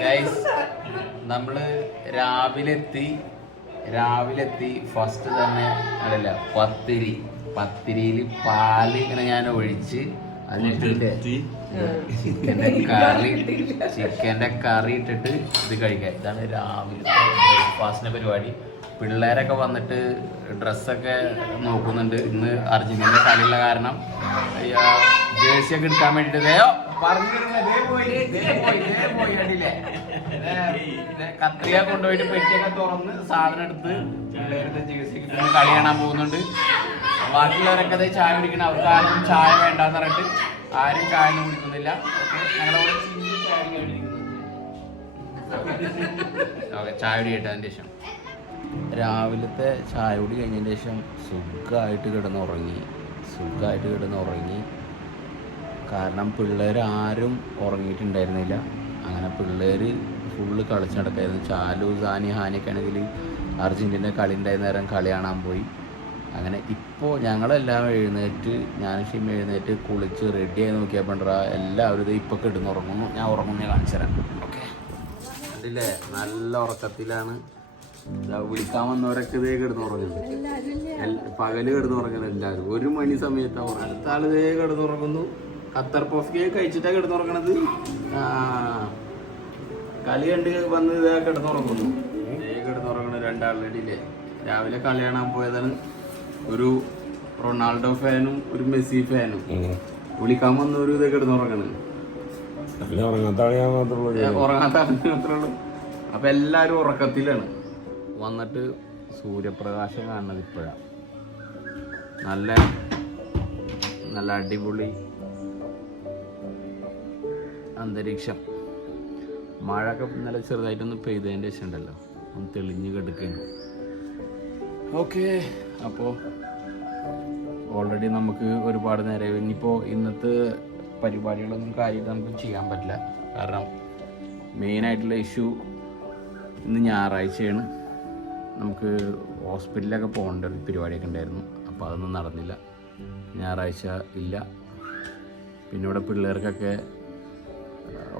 Guys നമ്മള് രാവിലെ എത്തി ഫസ്റ്റ് തന്നെ അതല്ല പത്തിരിയിൽ പാല് ഇങ്ങനെ ഞാൻ ഒഴിച്ച് അതിലിട്ടിട്ട് ചിക്കൻ്റെ കറി ഇട്ടിട്ട് ഇത് കഴിക്കാൻ. ഇതാണ് രാവിലത്തെ ബ്രേക്ക്ഫാസ്റ്റിന്റെ പരിപാടി. പിള്ളേരൊക്കെ വന്നിട്ട് ഡ്രസ്സൊക്കെ നോക്കുന്നുണ്ട്. ഇന്ന് അർജന്റീന കളിയുള്ള കാരണം ജേഴ്സി ഒക്കെ എടുക്കാൻ വേണ്ടിട്ട് കത്രിക കൊണ്ടുപോയിട്ട് പെട്ടിയൊക്കെ തുറന്ന് സാധനം എടുത്ത് പിള്ളേരുടെ ജേഴ്സി കളി കാണാൻ പോകുന്നുണ്ട്. ബാക്കിയുള്ളവരൊക്കെ ചായ കുടിക്കണം. അവർക്ക് ആരും ചായ വേണ്ടാന്ന് പറഞ്ഞിട്ട് ആരും ചായ ഒന്നും കുടിക്കുന്നില്ല. ഞങ്ങളവിടെ ചായ കുടി കേട്ടോ. അതിന് ശേഷം രാവിലത്തെ ചായ കുടി കഴിഞ്ഞതിന് ശേഷം സുഖമായിട്ട് കിടന്നുറങ്ങി. കാരണം പിള്ളേർ ആരും ഉറങ്ങിയിട്ടുണ്ടായിരുന്നില്ല. അങ്ങനെ പിള്ളേർ ഫുള്ള് കളിച്ച് നടക്കായിരുന്നു. ചാലു സാനി ഹാനിയൊക്കെ ആണെങ്കിൽ അർജൻറ്റീന കളി ഉണ്ടായിരുന്ന നേരം കളി കാണാൻ പോയി. അങ്ങനെ ഇപ്പോൾ ഞങ്ങളെല്ലാം ഞാൻ ഷിമ എഴുന്നേറ്റ് കുളിച്ച് റെഡിയായി നോക്കിയപ്പോൾ എല്ലാവരും ഇത് ഇപ്പോൾ കിടന്നുറങ്ങുന്നു. ഞാൻ കാണിച്ചു തരാം. ഓക്കെ, അതില്ലേ നല്ല ഉറക്കത്തിലാണ്. വിളിക്കാൻ വന്നവരൊക്കെ ഇതേ കിടന്നുറങ്ങുന്നു. പകല് കിടന്നുറങ്ങുന്നു എല്ലാവരും. 1 മണി സമയത്താണ് ഉറങ്ങുന്നത്. അടുത്ത ആൾ ഇതേ കിടന്നുറങ്ങുന്നു. ഖത്തർ പോഫ്കെ കഴിച്ചിട്ടാണ് കിടന്നുറങ്ങണത്. കളി കണ്ട് വന്ന് ഇതേ കിടന്നുറങ്ങുന്നു. രണ്ടാളില്ലേ രാവിലെ കളി കാണാൻ പോയതാണ്. ഒരു റൊണാൾഡോ ഫാനും ഒരു മെസ്സി ഫാനും. വിളിക്കാൻ വന്നവരും ഇതേ കിടന്നുറങ്ങണത്. ഉറങ്ങാത്ത മാത്രമേ ഉള്ളൂ. അപ്പൊ എല്ലാരും ഉറക്കത്തിലാണ്. വന്നിട്ട് സൂര്യപ്രകാശം കാണുന്നത് ഇപ്പോഴാണ്. നല്ല അടിപൊളി അന്തരീക്ഷം. മഴയൊക്കെ ഇന്നലെ ചെറുതായിട്ടൊന്ന് പെയ്തതിൻ്റെ ശേഷം ഉണ്ടല്ലോ ഒന്ന് തെളിഞ്ഞ് കിടക്കുന്നു. ഓക്കെ, അപ്പോൾ ഓൾറെഡി നമുക്ക് ഒരുപാട് നേരം ഇനിയിപ്പോൾ ഇന്നത്തെ പരിപാടികളൊന്നും കാര്യമായിട്ട് നമുക്ക് ചെയ്യാൻ പറ്റില്ല. കാരണം മെയിനായിട്ടുള്ള ഇഷ്യൂ ഇന്ന് ഞായറാഴ്ചയാണ്. നമുക്ക് ഹോസ്പിറ്റലിലൊക്കെ പോകേണ്ട ഒരു പരിപാടിയൊക്കെ ഉണ്ടായിരുന്നു. അപ്പോൾ അതൊന്നും നടന്നില്ല. ഞായറാഴ്ച ഇല്ല. പിന്നെ ഇവിടെ പിള്ളേർക്കൊക്കെ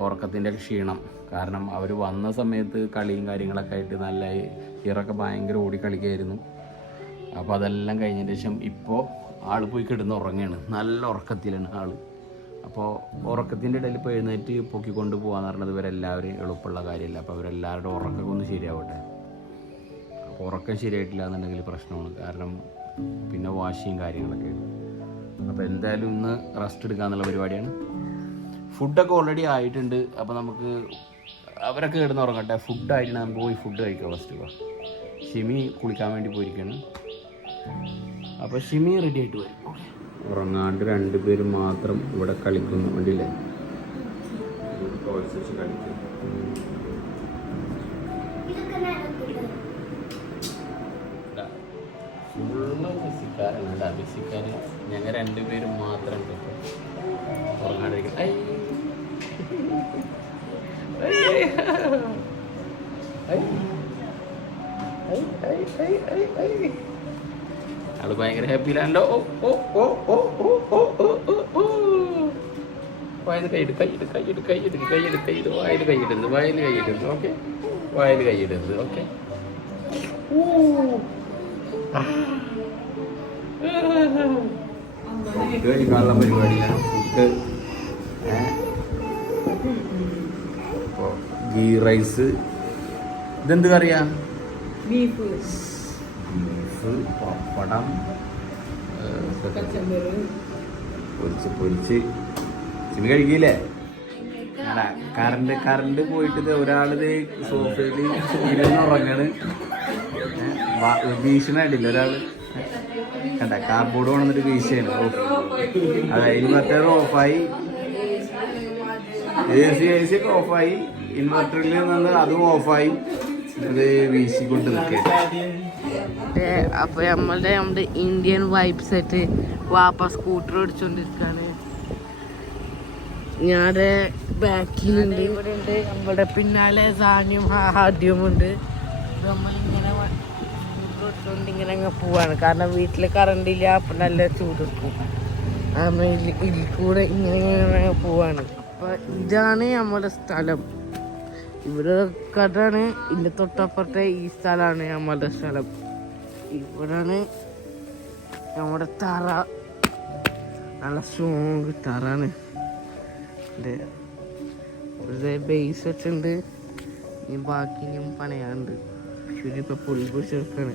ഉറക്കത്തിൻ്റെ ക്ഷീണം. കാരണം അവർ വന്ന സമയത്ത് കളിയും കാര്യങ്ങളൊക്കെ ആയിട്ട് നല്ല ഇറൊക്കെ ഭയങ്കര ഓടിക്കളിക്കായിരുന്നു. അപ്പോൾ അതെല്ലാം കഴിഞ്ഞതിന് ശേഷം ഇപ്പോൾ ആൾ പോയി കിടന്ന് ഉറങ്ങുകയാണ്. നല്ല ഉറക്കത്തിലാണ് ആൾ. അപ്പോൾ ഉറക്കത്തിൻ്റെ ഇടയിൽ ഇപ്പോൾ എഴുന്നേറ്റ് പൊക്കിക്കൊണ്ട് പോകാന്ന് പറഞ്ഞത് ഇവരെല്ലാവരും എളുപ്പമുള്ള കാര്യമില്ല. അപ്പോൾ അവരെല്ലാവരുടെ ഉറക്കമൊക്കെ ഒന്ന് ശരിയാവട്ടെ. അപ്പോൾ ഉറക്കം ശരിയായിട്ടില്ല എന്നുണ്ടെങ്കിൽ പ്രശ്നമാണ്. കാരണം പിന്നെ വാശിയും കാര്യങ്ങളൊക്കെ. അപ്പോൾ എന്തായാലും ഇന്ന് റെസ്റ്റ് എടുക്കാന്നുള്ള പരിപാടിയാണ്. ഫുഡൊക്കെ ഓൾറെഡി ആയിട്ടുണ്ട്. അപ്പോൾ നമുക്ക് അവരൊക്കെ കിടന്ന് ഉറങ്ങട്ടെ. ഫുഡായിട്ട് നമുക്ക് പോയി ഫുഡ് കഴിക്കാം. ഫസ്റ്റ് ഷിമി കുളിക്കാൻ വേണ്ടി പോയിരിക്കുകയാണ്. അപ്പോൾ ഷിമി റെഡി ആയിട്ട് വരും. ഉറങ്ങാണ്ട് 2 പേര് മാത്രം ഇവിടെ കളിക്കുന്നു. വേണ്ടിയില്ലേ കളിക്കും. ഫുള്ള് മെസ്സിക്കാരാണ്. മെസ്സിക്കാർ ഞങ്ങൾ 2 പേരും മാത്രം ഉണ്ട് ഇപ്പോൾ ഉറങ്ങാണ്ടിരിക്കുന്നത്. ആള് ഭയങ്കര ഹാപ്പിയിലാണല്ലോ. വായിൽ കൈയിടുന്നു. ഓക്കെ, വായിൽ കൈയിടുന്നത്. ഓക്കെ, ഫുഡ് കഴിക്കാനുള്ള പരിപാടിയാണ്. ഫുഡ് ഇപ്പോൾ ഗീ റൈസ്. ഇതെന്ത് കറിയാ? ബീഫ്, പപ്പടം, പൊരിച്ച് ചിമി കഴിക്കില്ലേ? കറണ്ട് പോയിട്ട് ഒരാളിത് സോഫയിൽ ഇരുന്ന് ഉറങ്ങണ്. ഭീഷണിയായിട്ടില്ല ഒരാള്. കണ്ട കാർബോർഡ് കൊണ്ടിട്ട് വീശയാണ്. അതെ, ഇൻവെർട്ടർ ഓഫായി. AC ഒക്കെ ഓഫായി. ഇൻവെർട്ടറിൽ നിന്ന് അതും ഓഫായി. അത് വീശിക്കൊണ്ട് നിൽക്കുക. അപ്പൊ നമ്മുടെ ഇന്ത്യൻ വൈബ്സ് ആയിട്ട് വാപ്പ സ്കൂട്ടർ ഓടിച്ചോണ്ടിരിക്കാണ്. ഞാന് ബാക്കിലുണ്ട്. ഇവിടെ ഉണ്ട് നമ്മുടെ പിന്നാലെ സാനിയും ആദ്യമുണ്ട്. നമ്മളിങ്ങനെ സ്കൂട്ടർ ഓടിച്ചോണ്ട് ഇങ്ങനെ അങ്ങ് പോവാണ്. കാരണം വീട്ടിൽ കറണ്ട് ഇല്ല. അപ്പൊ നല്ല ചൂടെടുക്കും. ഇതിൽ കൂടെ ഇങ്ങനെ പോവാണ്. അപ്പൊ ഇതാണ് നമ്മുടെ സ്ഥലം. ഇവിടെ കടാണ്. ഇതിന്റെ തൊട്ടപ്പുറത്തെ ഈ സ്ഥലമാണ് നമ്മളുടെ സ്ഥലം. ഇവിടാണ് നമ്മുടെ തറ. നല്ല സ്ട്രോങ് തറാണ്. ഇവിടെ ബേസ് വെച്ചിട്ടുണ്ട്. ഇനി ബാക്കി ഇനിയും പണിയാണ്ട്. ഇപ്പൊ പുള്ളി പിടിച്ചെടുക്കാണ്.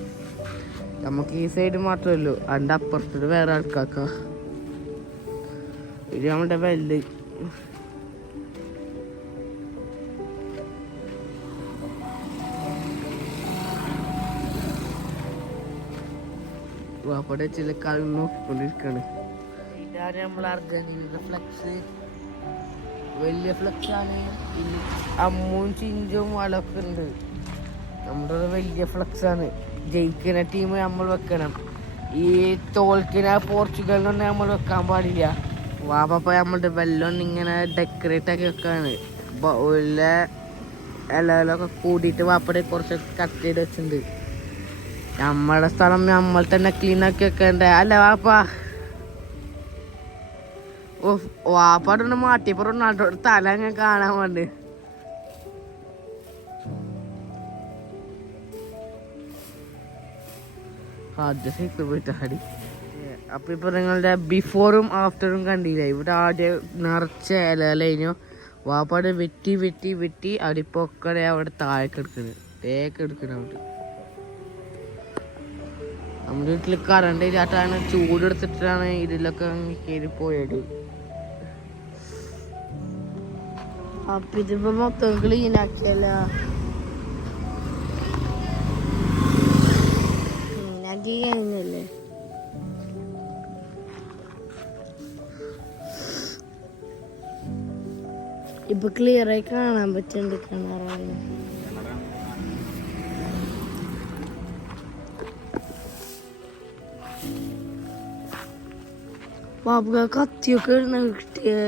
നമുക്ക് ഈ സൈഡ് മാത്രമല്ലോ, അതിൻ്റെ അപ്പുറത്തോട്ട് വേറെ ആൾക്കാക്ക. ഇത് നമ്മുടെ വെല്ല്. വാപ്പടെ ചില കളി നോക്കിക്കൊണ്ടിരിക്കാണ്. ഇതാണ് നമ്മൾ അർജന്റീനയുടെ ഫ്ലക്സ്. വലിയ ഫ്ലക്സ് ആണ്. അമ്മും ചിഞ്ചും വളമൊക്കെ ഉണ്ട്. നമ്മുടെ വലിയ ഫ്ലക്സ് ആണ്. ജയിക്കുന്ന ടീം നമ്മൾ വെക്കണം. ഈ തോൽക്കുന്ന പോർച്ചുഗലിനൊന്നും നമ്മൾ വെക്കാൻ പാടില്ല. വാപ്പ നമ്മളുടെ വെല്ലം ഇങ്ങനെ ഡെക്കറേറ്റ് ആക്കി വെക്കാണ്. ഇലയിലൊക്കെ കൂടിയിട്ട് വാപ്പടെ കുറച്ചൊക്കെ കട്ട് ചെയ്ത് വെച്ചിട്ടുണ്ട്. നമ്മളുടെ സ്ഥലം നമ്മൾ തന്നെ ക്ലീൻ ആക്കി വെക്കണ്ടേ അല്ല വാപ്പ? ഓ വാപ്പാടൊന്ന് മാറ്റിയപ്പോ റൊണാൾഡോ തല അങ്ങനെ കാണാൻ വേണ്ടി. പോയിട്ടാടി. അപ്പൊ ഇപ്പൊ നിങ്ങളുടെ ബിഫോറും ആഫ്റ്ററും കണ്ടില്ലേ? ഇവിടെ ആദ്യം നിറച്ച ഇലയിലോ വാപ്പാട് വെട്ടി വെട്ടി വെട്ടി അടിപ്പൊക്കെ അവിടെ താഴേക്ക് എടുക്കുന്നത് തേക്കെടുക്കണം. അവിടെ നമ്മുടെ വീട്ടിൽ കറണ്ട് ഇല്ലാട്ടാണ് ചൂടെടുത്തിട്ടാണ് ഇതിലൊക്കെ കയറി പോയത്. അപ്പൊ ഇതിപ്പോ മൊത്തം ക്ലീൻ ആക്കിയല്ല. കഴിഞ്ഞല്ലേ? ഇപ്പൊ ക്ലിയർ ആയി കാണാൻ പറ്റുന്നുണ്ട് കിണറാണ്. ബാബുക കത്തിയൊക്കെ കിട്ടിയേ.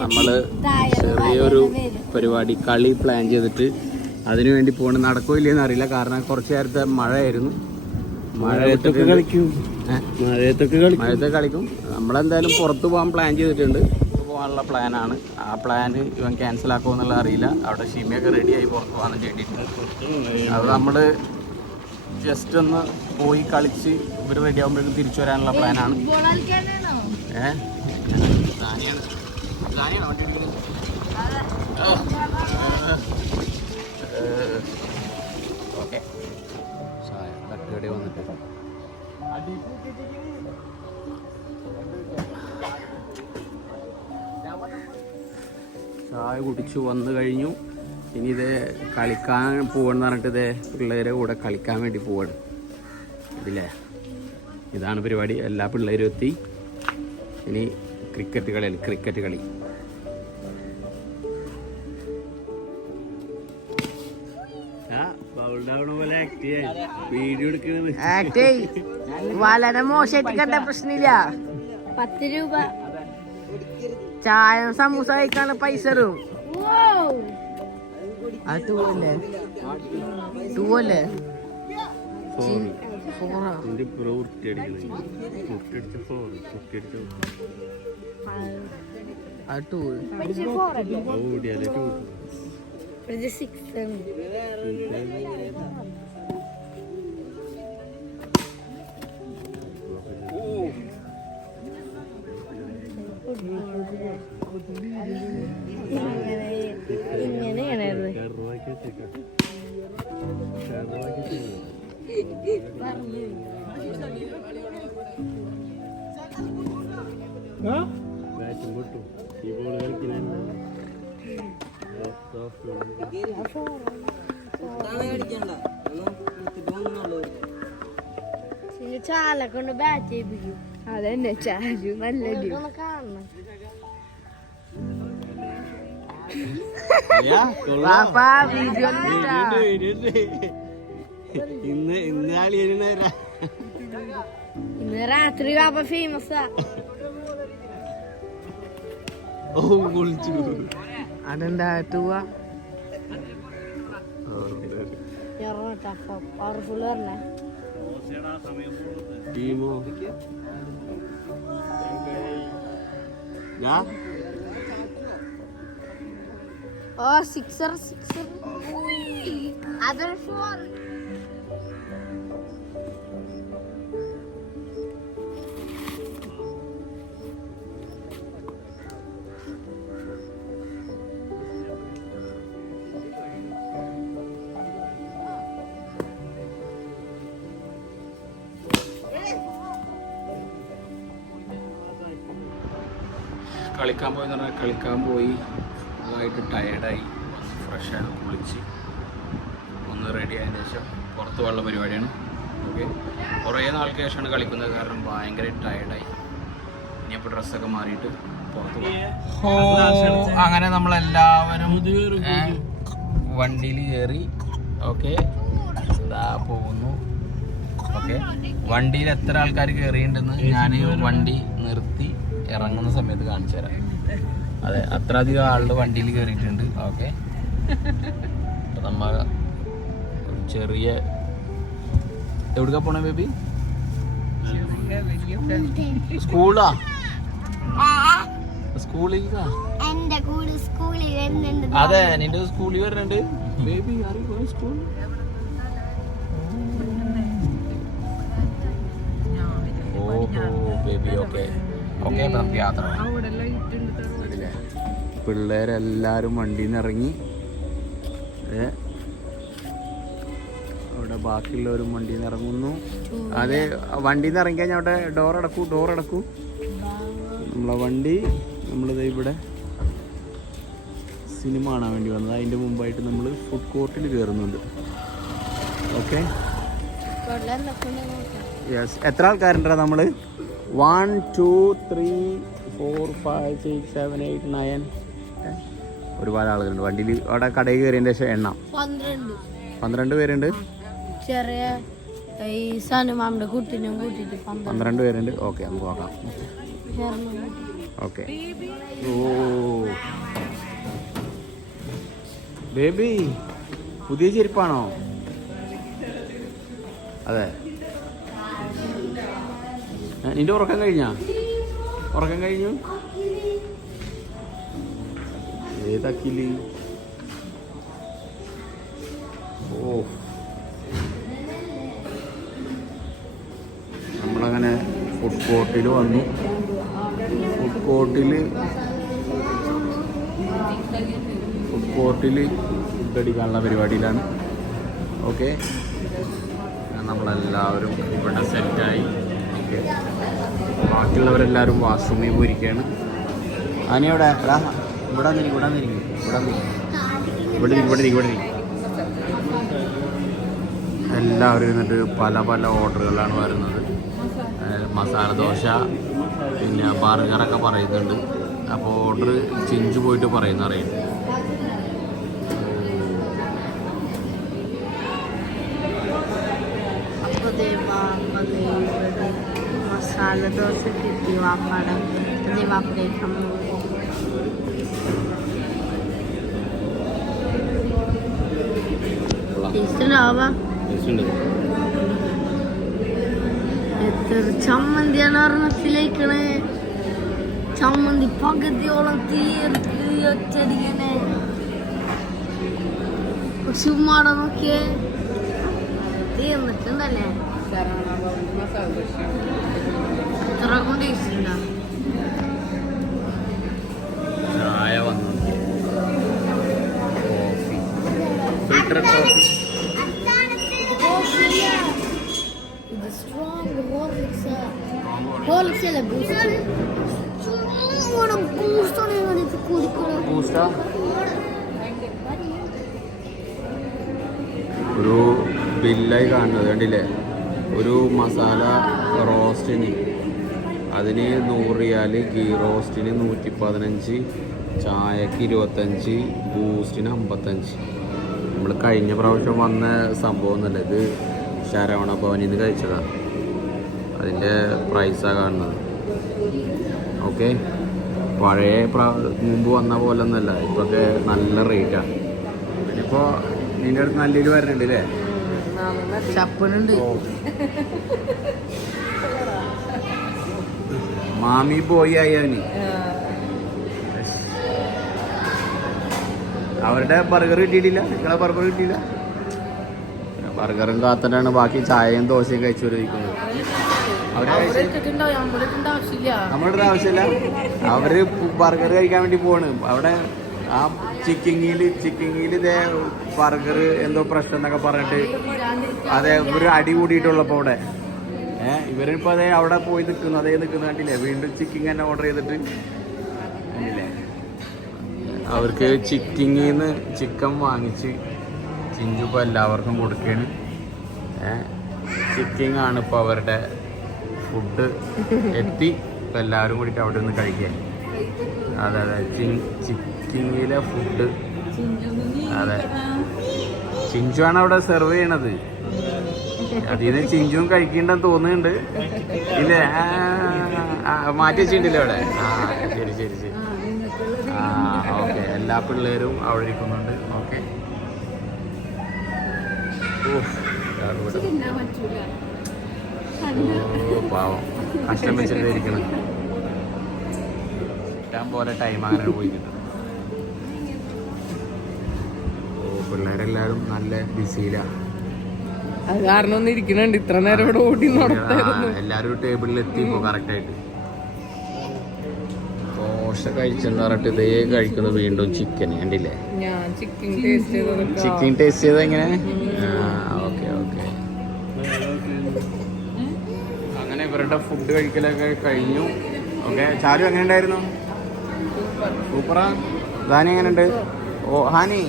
നമ്മള് ചെറിയൊരു പരിപാടി കളി പ്ലാൻ ചെയ്തിട്ട് അതിനു വേണ്ടി പോകണ നടക്കില്ലെന്ന് അറിയില്ല. കാരണം കുറച്ചു നേരത്തെ മഴയായിരുന്നു. മഴയത്തൊക്കെ കളിക്കും. നമ്മളെന്തായാലും പുറത്ത് പോകാൻ പ്ലാൻ ചെയ്തിട്ടുണ്ട്. പോകാനുള്ള പ്ലാനാണ്. ആ പ്ലാന് ഇവൻ ക്യാൻസൽ ആക്കുമോ എന്നുള്ള അറിയില്ല. അവിടെ ഷിമയൊക്കെ റെഡിയായി പുറത്ത് പോകാൻ വേണ്ടിയിട്ട്. അത് നമ്മള് ജസ്റ്റ് ഒന്ന് പോയി കളിച്ച് ഇവർ റെഡി ആകുമ്പോഴേക്കും തിരിച്ചു വരാനുള്ള പ്ലാനാണ്. ഓക്കെ തട്ടുകടി വന്നിട്ട് ചായ കുടിച്ചു വന്നു കഴിഞ്ഞു. ഇനി ഇത് കളിക്കാൻ പോകണമെന്ന് പറഞ്ഞിട്ട് ഇതേ പിള്ളേരെ കൂടെ കളിക്കാൻ വേണ്ടി പോവാണ്. ഇതില്ലേ ഇതാണ് പരിപാടി. എല്ലാ പിള്ളേരും എത്തി. ഇനി ക്രിക്കറ്റ് കളി. വളരെ മോശമായിട്ട് കണ്ട പ്രശ്നമില്ല. 10 രൂപ ചായ സമൂസ കഴിക്കാനുള്ള പൈസ തരും. അത് ടൂല്ലേ ഇങ്ങനെയാണ്. ചാല കൊണ്ട് ബാറ്റ് ചെയ്യിപ്പിക്കും. അതന്നെ ചാലു നല്ല കാണണം. ഇന്ന് രാത്രി വാപ്പ ഫേമസാ. ഓ വിളിച്ചു അതെന്താ തൂവാ പവർഫുൾ പറഞ്ഞേ ഓ സിക്സർ അതൊരു ഫോർ കളിക്കാൻ പോയി എന്ന് പറഞ്ഞാൽ കളിക്കാൻ പോയി നന്നായിട്ട് ടയേർഡായി ഫ്രഷായിട്ട് കുളിച്ച് ഒന്ന് റെഡി ആയതിനു ശേഷം പുറത്ത് വെള്ള പരിപാടിയാണ്. ഓക്കെ, കുറേ നാൾക്ക് ശേഷമാണ് കളിക്കുന്നത്, കാരണം ഭയങ്കര ടയേർഡായി. ഇനിയപ്പോൾ ഡ്രസ്സൊക്കെ മാറിയിട്ട് പുറത്ത് പോകും. അങ്ങനെ നമ്മളെല്ലാവരും വണ്ടിയിൽ കയറി. ഓക്കെ, ഇതാ പോകുന്നു. ഓക്കെ, വണ്ടിയിൽ എത്ര ആൾക്കാർ കയറിയിട്ടുണ്ടെന്ന് ഞാൻ വണ്ടി നിർത്തി ഇറങ്ങുന്ന സമയത്ത് കാണിച്ചു തരാം. അതെ, അത്ര അധികം ആളുടെ വണ്ടിയിൽ കയറിയിട്ടുണ്ട്. ഓക്കെ, നമ്മ ഒരു ചെറിയ എവിടേക്കാ പോണേ ബേബി? സ്കൂളാ? സ്കൂളിലേക്കാ? അതെ, നിന്റെ സ്കൂളിൽ വരുന്നുണ്ട് ബേബി. സ്കൂൾ ഓഹോ ബേബി. ഓക്കെ ഓക്കെ, അപ്പം നമുക്ക് യാത്ര. പിള്ളേരെല്ലാവരും വണ്ടിയിൽ നിന്ന് ഇറങ്ങി. അവിടെ ബാക്കിയുള്ളവരും വണ്ടിയിൽ നിന്ന് ഇറങ്ങുന്നു. അതെ, വണ്ടിയിൽ നിന്ന് ഇറങ്ങി കഴിഞ്ഞാൽ അവിടെ ഡോർ അടക്കൂ. നമ്മളെ വണ്ടി നമ്മളിത് ഇവിടെ സിനിമ കാണാൻ വേണ്ടി വന്നത്. അതിൻ്റെ മുമ്പായിട്ട് നമ്മൾ ഫുഡ് കോർട്ടിൽ കയറുന്നുണ്ട്. Okay, yes. എത്ര ആൾക്കാരുണ്ടാ നമ്മൾ? 1 2 3 4 5 6 7 8 9 ഒരുപാട് ആളുകളുണ്ട് വണ്ടിയിൽ. അവിടെ കടയിൽ കയറിയതിൻ്റെ ശേഷം എണ്ണം 12 പേരുണ്ട്. ചെറിയ ഈ സനുമാമിന്റെ കുട്ടീനെ കൂട്ടിട്ട് 12 പേരുണ്ട്. ഓക്കെ, നമുക്ക് നോക്കാം. ഓക്കെ. ഓ ബേബി, പുതിയ ചെരുപ്പാണോ? അതെ. നിന്റെ ഉറക്കം കഴിഞ്ഞു? ഏതാക്കില്? ഓ, നമ്മളങ്ങനെ ഫുഡ് കോർട്ടിൽ വന്നു. ഫുഡ് കോർട്ടിൽ ഫുഡ് അടിക്കാനുള്ള പരിപാടിയിലാണ്. ഓക്കെ, നമ്മളെല്ലാവരും ഇവിടെ സെറ്റായി. ഓക്കെ, ബാക്കിയുള്ളവരെല്ലാവരും വാഷ്റൂമിൽ പോയിരിക്കുകയാണ്. അതിനെവിടെ ഇവിടെ എല്ലാവരും ഇരുന്നിട്ട് പല പല ഓർഡറുകളാണ് വരുന്നത്. മസാല ദോശ, പിന്നെ ബർഗറൊക്കെ പറയുന്നുണ്ട്. അപ്പോൾ ഓർഡർ ചിഞ്ചു പോയിട്ട് അറിയുന്നു. മസാല ദോശ കിട്ടി വാപ്പാടെ. വാപ്പ എത്ര ചമ്മന്തിയാണ് ഒരെണ്ണത്തിലേക്കണേ. ചമ്മന്തി പകുതിയോളം തീർത്ത് ഒറ്റടിക്കണേ. ചുമ്മാടെ നോക്കിയേ, തീർന്നിട്ടുണ്ടല്ലേ. എത്ര കൊണ്ട് ടേസ്റ്റ് ചായ വന്നു, കോഫി, ഫിൽറ്റർ കോഫി. ഒരു ബില്ലായി കാണുന്നത് കണ്ടില്ലേ? ഒരു മസാല റോസ്റ്റിന് അതിന് 100 റിയാൽ, ഗീ റോസ്റ്റിന് 115, ചായക്ക് 25, ബൂസ്റ്റിന് 55. നമ്മൾ കഴിഞ്ഞ പ്രാവശ്യം വന്ന സംഭവം ഒന്നുമല്ല ഇത്, ശരവണ ഭവനിൽ നിന്ന് കഴിച്ചതാണ്. അതിൻ്റെ പ്രൈസാണ് കാണുന്നത്. ഓക്കെ, പഴയ മുമ്പ് വന്ന പോലെ ഒന്നല്ല, ഇപ്പൊക്കെ നല്ല റേറ്റാണ്. ഇനിയിപ്പോൾ നിന്റെ അടുത്ത് നല്ലൊരു വരണുണ്ട് അല്ലേ? ചപ്പനുണ്ട്. മാമി പോയി അയ്യാന് അവരുടെ ബർഗർ കിട്ടിയിട്ടില്ല, നിങ്ങളെ ബർഗർ കിട്ടിയില്ല. ബർഗറും കാത്തനാണ് ബാക്കി ചായയും ദോശയും കഴിച്ചുകൊണ്ടിരിക്കുന്നത്. നമ്മളുടെ ആവശ്യമില്ല. അവര് ബർഗർ കഴിക്കാൻ വേണ്ടി പോവാണ്. അവിടെ ആ ചിക്കിങ്ങിൽ ഇതേ ബർഗർ എന്തോ പ്രശ്നം എന്നൊക്കെ പറഞ്ഞിട്ട് അതെ ഒരു അടി കൂടിയിട്ടുള്ളപ്പോൾ അവിടെ ഇവരിപ്പോൾ അതേ അവിടെ പോയി നിൽക്കുന്ന കണ്ടില്ലേ. വീണ്ടും ചിക്കിങ് തന്നെ ഓർഡർ ചെയ്തിട്ട് കണ്ടില്ലേ. അവർക്ക് ചിക്കിങ്ങിന്ന് ചിക്കൻ വാങ്ങിച്ച് ചിഞ്ചു ഇപ്പോൾ എല്ലാവർക്കും കൊടുക്കുകയാണ്. ചിക്കിങ് ആണ് ഇപ്പോൾ അവരുടെ ഫുഡ് എത്തി. ഇപ്പം എല്ലാവരും കൂടിയിട്ട് അവിടെ നിന്ന് കഴിക്കാൻ. അതെ ചിക്കിങ്ങിലെ ഫുഡ്. അതെ, ചിഞ്ചുവാണ് അവിടെ സെർവ് ചെയ്യണത്. അതിന് ചിഞ്ചുവും കഴിക്കണ്ടെന്ന് തോന്നുന്നുണ്ട്. ഇല്ലേ, മാറ്റി വെച്ചിട്ടുണ്ടല്ലോ അവിടെ. ശരി ശരി ശരി. ഓക്കെ, എല്ലാ പിള്ളേരും അവിടെ ഇരിക്കുന്നുണ്ട്. ഓക്കെ, പാവം കഷ്ടം വെച്ചിട്ട് ഇരിക്കണം. ഇഷ്ടം പോലെ ടൈം അങ്ങനെ പോയി കിട്ടും. പിള്ളേരെല്ലാരും നല്ല ബിസിയിലാണ്. അത് കാരണം ഒന്നും ഇരിക്കുന്നുണ്ട്. ഇത്ര നേരം ഇവിടെ ഓടി നടത്തായിരുന്നു. എല്ലാരും ടേബിളിൽ എത്തി ഇപ്പൊ കറക്റ്റ് ആയിട്ട്. ദോശ കഴിച്ചെന്ന് പറഞ്ഞിട്ട് ഇതേ കഴിക്കുന്നു വീണ്ടും ചിക്കൻ. കണ്ടില്ലേ, ഞാൻ ചിക്കൻ ടേസ്റ്റ് ചെയ്ത് എങ്ങനെ. ഓക്കെ ഓക്കെ, അങ്ങനെ ഇവരുടെ ഫുഡ് കഴിക്കലൊക്കെ കഴിഞ്ഞു. ഓക്കെ, ചാരു എങ്ങനെ ഉണ്ടായിരുന്നു? സൂപ്പറാ. ധാനി എങ്ങനെയുണ്ട്? ഓ ഹാനി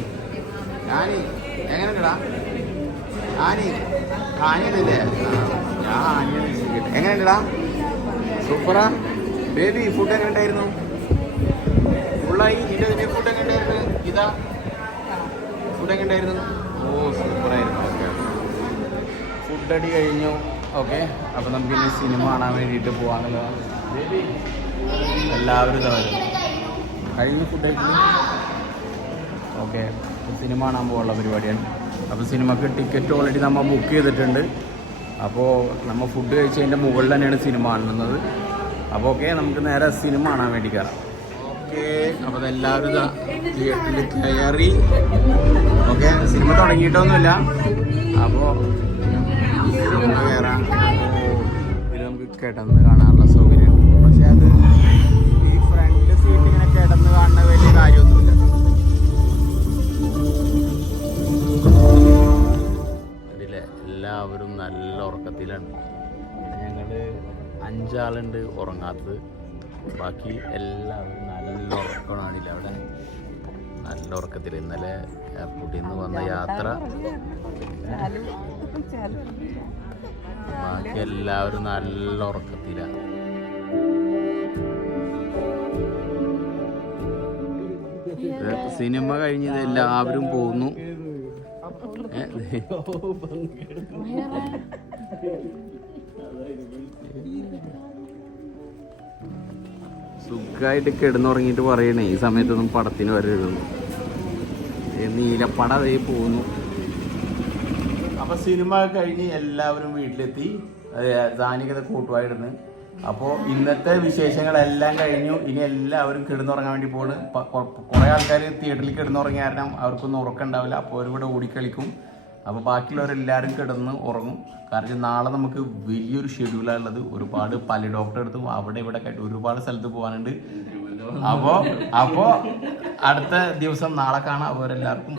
എങ്ങനെയുണ്ടടാ? ഹാനിയല്ലേ? ഞാൻ ഹാനിയെ എങ്ങനെയുണ്ടടാ? സൂപ്പറാ. ബേബി ഫുഡ് എങ്ങനെ ഉണ്ടായിരുന്നു? ഫുള്ളായി. ഇതിൻ്റെ ഫുഡ് എങ്ങനെ ഉണ്ടായിരുന്നു? ഇതാ ഫുഡ് എങ്ങനെ ഉണ്ടായിരുന്നു? ഓ സൂപ്പറായിരുന്നു. ഓക്കെ, ഫുഡ് അടി കഴിഞ്ഞു. ഓക്കെ, അപ്പോൾ നമുക്കിനി സിനിമ കാണാൻ വേണ്ടിയിട്ട് പോകാമെന്നുള്ളതാണ്. ബേബി എല്ലാവരും കഴിഞ്ഞു ഫുഡ് കഴിക്കുന്നു. ഓക്കെ, സിനിമ കാണാൻ പോകാനുള്ള പരിപാടിയാണ്. അപ്പോൾ സിനിമക്ക് ടിക്കറ്റ് ഓൾറെഡി നമ്മൾ ബുക്ക് ചെയ്തിട്ടുണ്ട്. അപ്പോൾ നമ്മൾ ഫുഡ് കഴിച്ചതിൻ്റെ മുകളിൽ തന്നെയാണ് സിനിമ കാണുന്നത്. അപ്പോൾ ഓക്കെ, നമുക്ക് നേരെ സിനിമ കാണാൻ വേണ്ടി കയറാം. ഓക്കെ, അപ്പോൾ അതെല്ലാവരും തിയേറ്ററിൽ കയറി. ഓക്കെ, സിനിമ തുടങ്ങിയിട്ടൊന്നുമില്ല. അപ്പോൾ സിനിമ കയറാം. ഇതിൽ നമുക്ക് കിടന്ന് കാണാനുള്ള സൗകര്യമുണ്ട്. പക്ഷേ അത് ഈ ഫ്രണ്ട് സീറ്റ് ഇങ്ങനെ കിടന്ന് കാണുന്ന വലിയ കാര്യമൊന്നുമില്ല. കണ്ടില്ലേ, എല്ലാവരും നല്ല ഉറക്കത്തിലാണ്. ഞങ്ങൾ 5 ആളുണ്ട് ഉറങ്ങാത്തത്. ബാക്കി എല്ലാവരും നല്ല ഉറക്കമാണില്ല. അവിടെ നല്ല ഉറക്കത്തിൽ. ഇന്നലെ എയർപോർട്ടിൽ നിന്ന് വന്ന യാത്ര. ബാക്കി എല്ലാവരും നല്ല ഉറക്കത്തിലാണ്. സിനിമ കഴിഞ്ഞത് എല്ലാവരും പോകുന്നു. സുഖമായിട്ട് കിടന്നുറങ്ങിയിട്ട് പറയണേ ഈ സമയത്തൊന്നും പടത്തിന് വരരുതെന്ന്. നീലപ്പട അതേ പോകുന്നു. അപ്പോൾ സിനിമ കഴിഞ്ഞ് എല്ലാവരും വീട്ടിലെത്തി. ദാനികത കൂട്ടുമായിരുന്നു. അപ്പോൾ ഇന്നത്തെ വിശേഷങ്ങളെല്ലാം കഴിഞ്ഞു. ഇനി എല്ലാവരും കിടന്നുറങ്ങാൻ വേണ്ടി പോകുന്നു. കുറേ ആൾക്കാർ തിയേറ്ററിൽ കിടന്നുറങ്ങിയ കാരണം അവർക്കൊന്നും ഉറക്കം ഉണ്ടാവില്ല. അപ്പോൾ അവരിവിടെ ഓടിക്കളിക്കും. അപ്പോൾ ബാക്കിയുള്ളവരെല്ലാവരും കിടന്ന് ഉറങ്ങും. കാരണം നാളെ നമുക്ക് വലിയൊരു ഷെഡ്യൂളാണ് ഉള്ളത്. ഒരുപാട് പല ഡോക്ടറെ അടുത്തും അവിടെ ഇവിടെ ആയിട്ട് ഒരുപാട് സ്ഥലത്ത് പോകാനുണ്ട്. അപ്പോൾ അടുത്ത ദിവസം നാളെ കാണാം. അവരെല്ലാവർക്കും